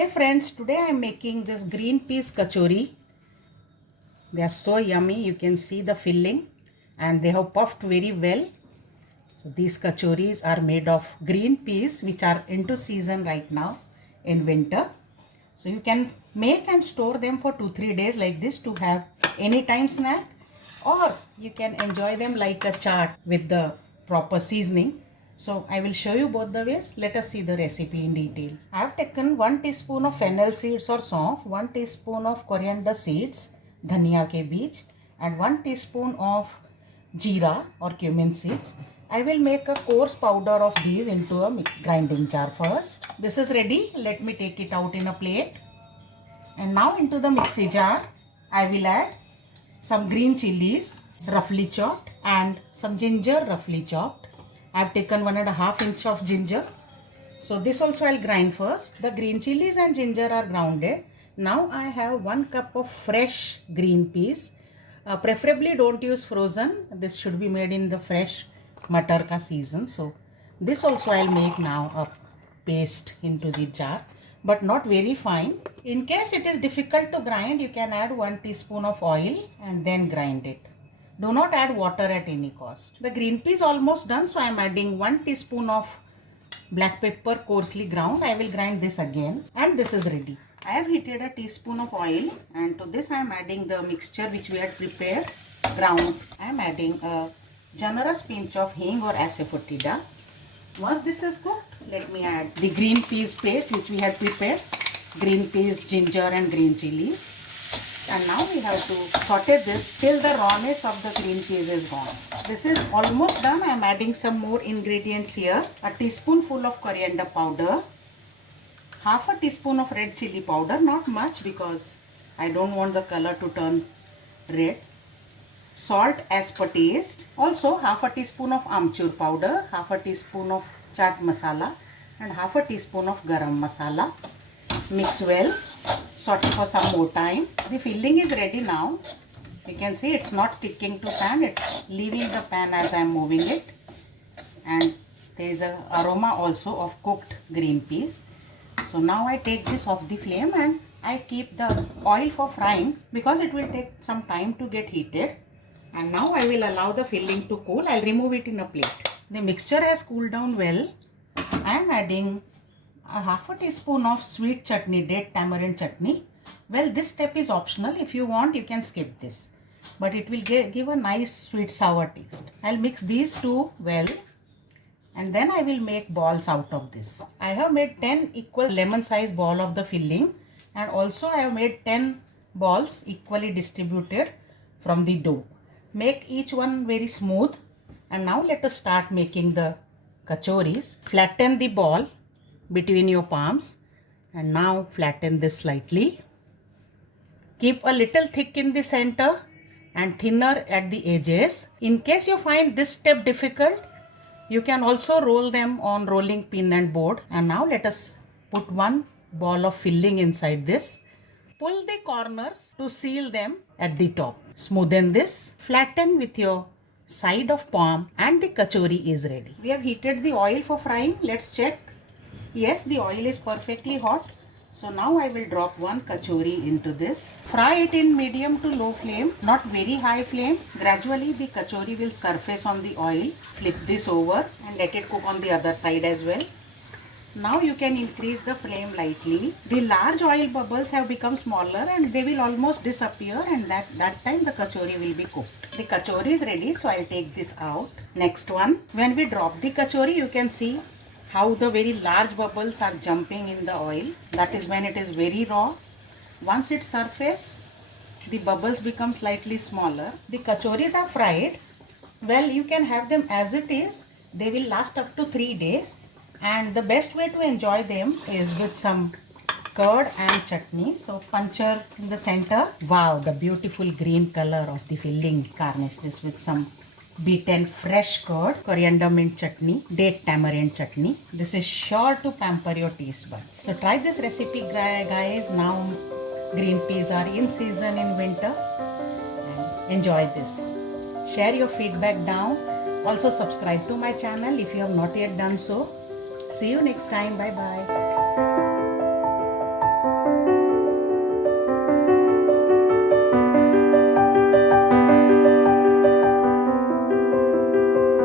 Hey friends, today I am making this green peas kachori. They are so yummy. You can see the filling and they have puffed very well. So these kachoris are made of green peas which are into season right now in winter. So you can make and store them for 2-3 days like this to have anytime snack, or you can enjoy them like a chaat with the proper seasoning. So I will show you both the ways. Let us see the recipe in detail. I have taken 1 teaspoon of fennel seeds or saunf, 1 teaspoon of coriander seeds, dhania ke beej, and 1 teaspoon of jeera or cumin seeds. I will make a coarse powder of these into a grinding jar first. This is ready. Let me take it out in a plate. And now into the mixie jar, I will add some green chilies roughly chopped and some ginger roughly chopped. I have taken 1.5 inch of ginger. So this also I'll grind first. The green chilies and ginger are grounded. Now I have 1 cup of fresh green peas. Preferably don't use frozen. This should be made in the fresh matar ka season. So this also I'll make now a paste into the jar, but not very fine. In case it is difficult to grind, you can add 1 teaspoon of oil and then grind it. Do not add water at any cost. The green pea is almost done, so I am adding 1 teaspoon of black pepper coarsely ground. I will grind this again and this is ready. I have heated a teaspoon of oil and to this I am adding the mixture which we had prepared ground. I am adding a generous pinch of hing or asafoetida. Once this is cooked, let me add the green peas paste which we had prepared. Green peas, ginger and green chilies. And now we have to saute this till the rawness of the green peas is gone. This is almost done. I am adding some more ingredients here. A teaspoonful of coriander powder. Half a teaspoon of red chili powder. Not much because I don't want the color to turn red. Salt as per taste. Also half a teaspoon of amchur powder. Half a teaspoon of chaat masala. And half a teaspoon of garam masala. Mix well. Saute for some more time. The filling is ready now. You can see it's not sticking to pan, it's leaving the pan as I am moving it. And there is an aroma also of cooked green peas. So now I take this off the flame and I keep the oil for frying because it will take some time to get heated. And now I will allow the filling to cool. I'll remove it in a plate. The mixture has cooled down well. I am adding a half a teaspoon of sweet chutney, date tamarind chutney. Well, this step is optional. If you want, you can skip this. But it will give a nice sweet sour taste. I'll mix these two well. And then I will make balls out of this. I have made 10 equal lemon size ball of the filling. And also I have made 10 balls equally distributed from the dough. Make each one very smooth. And now let us start making the kachoris. Flatten the ball between your palms and now flatten this slightly. Keep a little thick in the center and thinner at the edges. In case you find this step difficult, you can also roll them on rolling pin and board. And now let us put one ball of filling inside this. Pull the corners to seal them at the top. Smoothen this, flatten with your side of palm and the kachori is ready. We have heated the oil for frying. Let's check. Yes, the oil is perfectly hot. So now I will drop one kachori into this. Fry it in medium to low flame, not very high flame. Gradually the kachori will surface on the oil. Flip this over and let it cook on the other side as well. Now you can increase the flame lightly. The large oil bubbles have become smaller and they will almost disappear, and that time the kachori will be cooked. The kachori is ready, so I'll take this out. Next one, when we drop the kachori, you can see how the very large bubbles are jumping in the oil. That is when it is very raw. Once it surfaces, the bubbles become slightly smaller. The kachoris are fried. Well, you can have them as it is. They will last up to 3 days. And the best way to enjoy them is with some curd and chutney. So puncture in the center. Wow, the beautiful green color of the filling. Garnish this with some beaten fresh curd, coriander mint chutney, date tamarind chutney. This is sure to pamper your taste buds. So try this recipe, guys. Now green peas are in season in winter. And enjoy this. Share your feedback down. Also subscribe to my channel if you have not yet done so. See you next time. Bye bye.